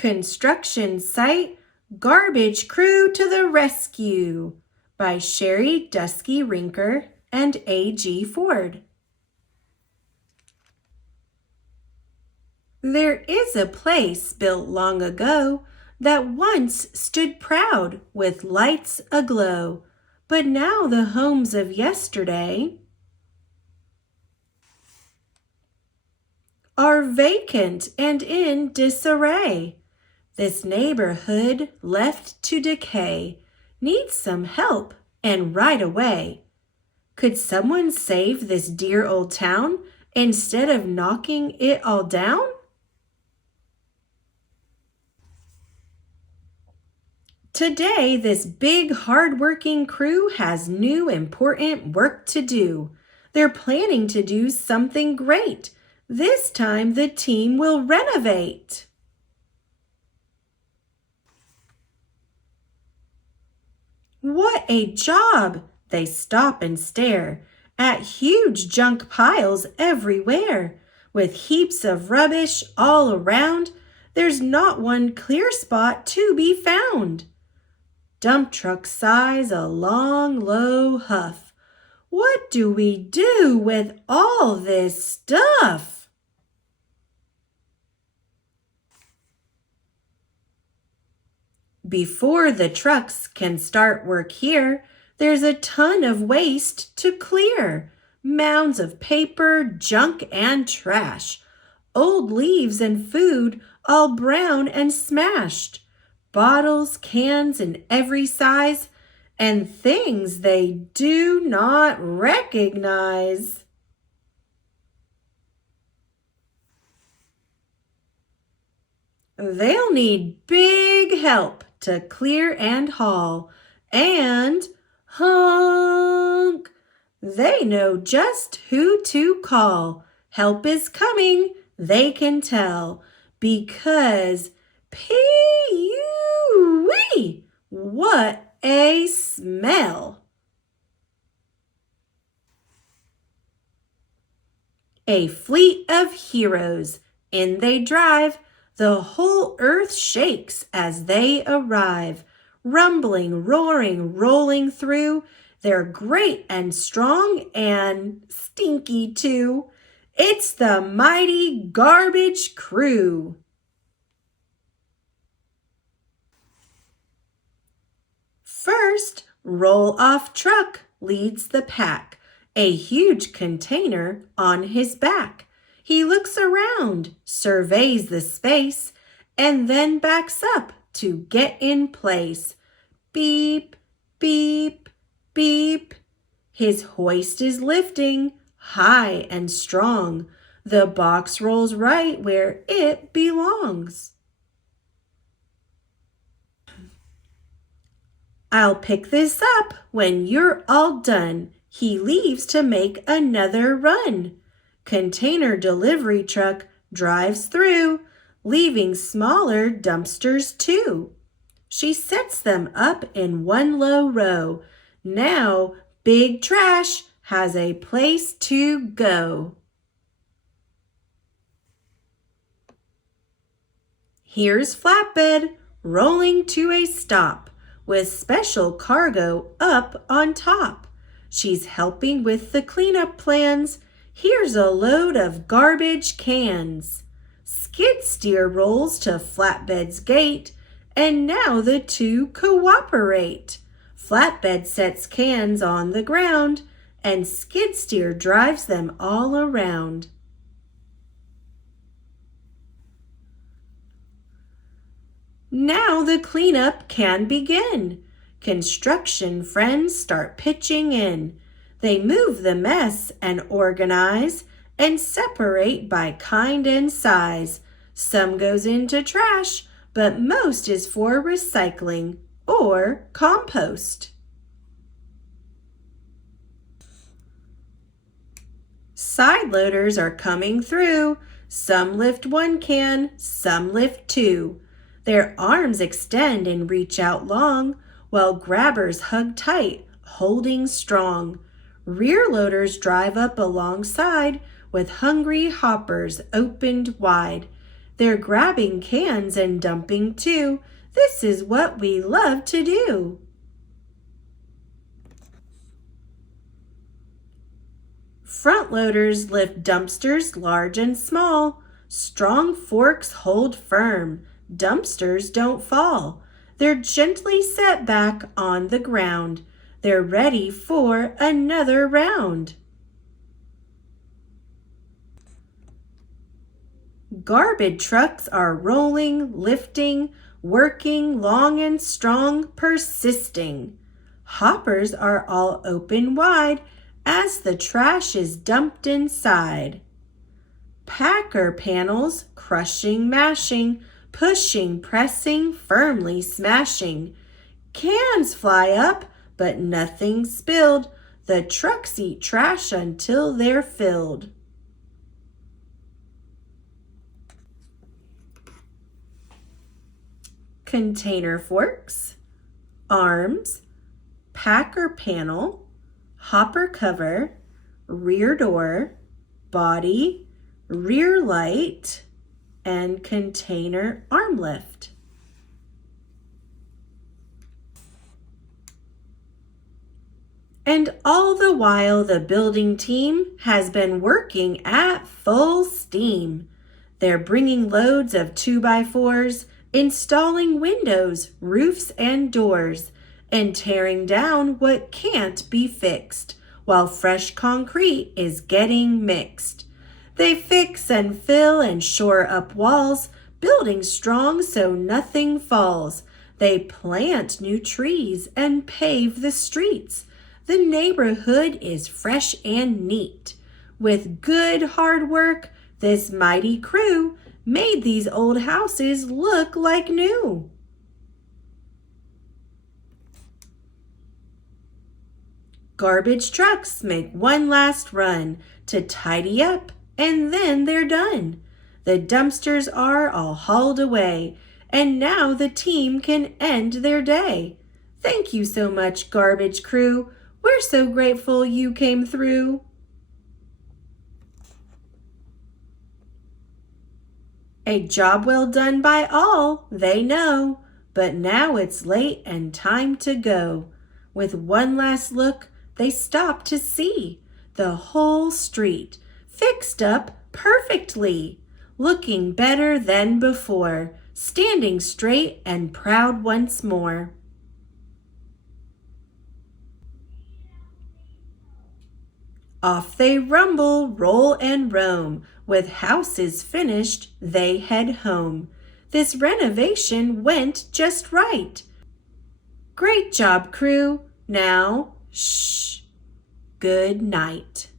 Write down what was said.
Construction Site, Garbage Crew to the Rescue by Sherri Duskey Rinker and A.G. Ford. There is a place built long ago that once stood proud with lights aglow, but now the homes of yesterday are vacant and in disarray. This neighborhood left to decay needs some help and right away. Could someone save this dear old town instead of knocking it all down? Today, this big hardworking crew has new important work to do. They're planning to do something great. This time the team will renovate. What a job! They stop and stare at huge junk piles everywhere. With heaps of rubbish all around, there's not one clear spot to be found. Dump truck sighs a long, low huff. What do we do with all this stuff? Before the trucks can start work here, there's a ton of waste to clear. Mounds of paper, junk, and trash. Old leaves and food all brown and smashed. Bottles, cans in every size, and things they do not recognize. They'll need big help to clear and haul, and honk! They know just who to call. Help is coming, they can tell, because pee-wee, what a smell! A fleet of heroes, in they drive. The whole earth shakes as they arrive, rumbling, roaring, rolling through. They're great and strong and stinky too. It's the mighty garbage crew. First, roll-off truck leads the pack, a huge container on his back. He looks around, surveys the space, and then backs up to get in place. Beep, beep, beep. His hoist is lifting, high and strong. The box rolls right where it belongs. I'll pick this up when you're all done. He leaves to make another run. Container delivery truck drives through, leaving smaller dumpsters too. She sets them up in one low row. Now big trash has a place to go. Here's flatbed rolling to a stop with special cargo up on top. She's helping with the cleanup plans. Here's a load of garbage cans. Skid steer rolls to flatbed's gate, and now the two cooperate. Flatbed sets cans on the ground, and skid steer drives them all around. Now the cleanup can begin. Construction friends start pitching in. They move the mess and organize and separate by kind and size. Some goes into trash, but most is for recycling or compost. Side loaders are coming through. Some lift one can, some lift two. Their arms extend and reach out long, while grabbers hug tight, holding strong. Rear loaders drive up alongside with hungry hoppers opened wide. They're grabbing cans and dumping too. This is what we love to do. Front loaders lift dumpsters large and small. Strong forks hold firm. Dumpsters don't fall. They're gently set back on the ground. They're ready for another round. Garbage trucks are rolling, lifting, working long and strong, persisting. Hoppers are all open wide as the trash is dumped inside. Packer panels crushing, mashing, pushing, pressing, firmly smashing. Cans fly up, but nothing spilled. The trucks eat trash until they're filled. Container forks, arms, packer panel, hopper cover, rear door, body, rear light, and container arm lift. And all the while the building team has been working at full steam. They're bringing loads of 2x4s, installing windows, roofs, and doors, and tearing down what can't be fixed, while fresh concrete is getting mixed. They fix and fill and shore up walls, building strong so nothing falls. They plant new trees and pave the streets. The neighborhood is fresh and neat. With good hard work, this mighty crew made these old houses look like new. Garbage trucks make one last run to tidy up, and then they're done. The dumpsters are all hauled away, and now the team can end their day. Thank you so much, garbage crew. We're so grateful you came through. A job well done by all, they know, but now it's late and time to go. With one last look, they stop to see the whole street fixed up perfectly, looking better than before, standing straight and proud once more. Off they rumble, roll and roam. With houses finished, they head home. This renovation went just right. Great job, crew. Now, shh. Good night.